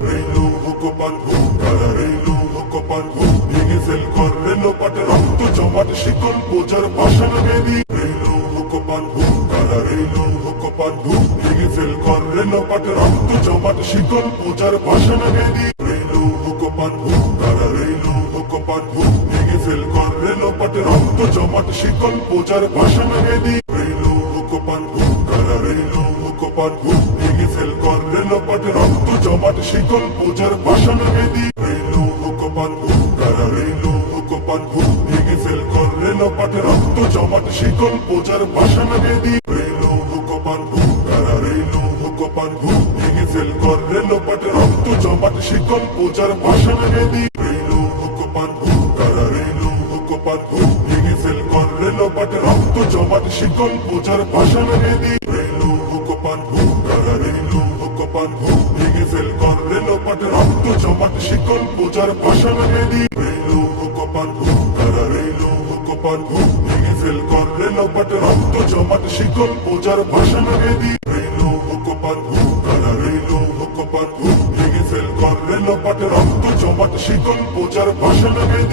রেলু হুকোপান হুকারা রেলু হুকোপান হু ভেঙে ফেল কর রেলো পাটে রক্ত জমাট শিকল বোঝার ভাষণ বেদি রেলু হুকোপান হুকারা রেলু হুকোপান হু ভেঙে ফেল কর রেলো পাটে রক্ত জমাট শিকল বোঝার ভাষণ বেদি রেলু হুকোপান হুকারা রেলু হুকোপান হু ভেঙে ফেল কর রেলো পাটে রক্ত জমাট শিকল বোঝার ভাষণ বেদি রেলু হুকোপান হুকারা রেলু হুকোপান হু ভেঙে ফেল কর রেলো পাটে রক্ত জমাট শিকল বোঝার ভাষণ বেদি রেলু হুকোপান হুকারা রেলু হুকোপান হু ভেঙে ফেল কর রেলো পাটে রক্ত জমাট শিকল বোঝার ভাষণ বেদি রেলু হুকোপান হুকারা রেলু হুকোপান হু ভেঙে ফেল কর রেলো পাটে রক্ত জমাট শিকল বোঝার ভাষণ বেদি রেলু হুকোপান হুকারা রেলু হুকোপান হু ভেঙে ফেল কর রেলো পাটে রক্ত জমাট শিকল বোঝার ভাষণ বেদি রেলু হুকোপান হুকারা রেলু হুকোপান হু ভেঙে ফেল কর রেলো পাটে রক্ত জমাট শিকল বোঝার ভাষণ বেদি রেলু হুকোপান হুকারা রেলু হুকোপান হু ভেঙে ফেল কর রেলো পাটে রক্ত জমাট শিকল বোঝার ভাষণ বেদি রেলু হুকোপান হুকারা রেলু হুকোপান হু ভেঙে ফেল কর রেলো পাটে রক্ত জমাট শিকল বোঝার ভাষণ বেদি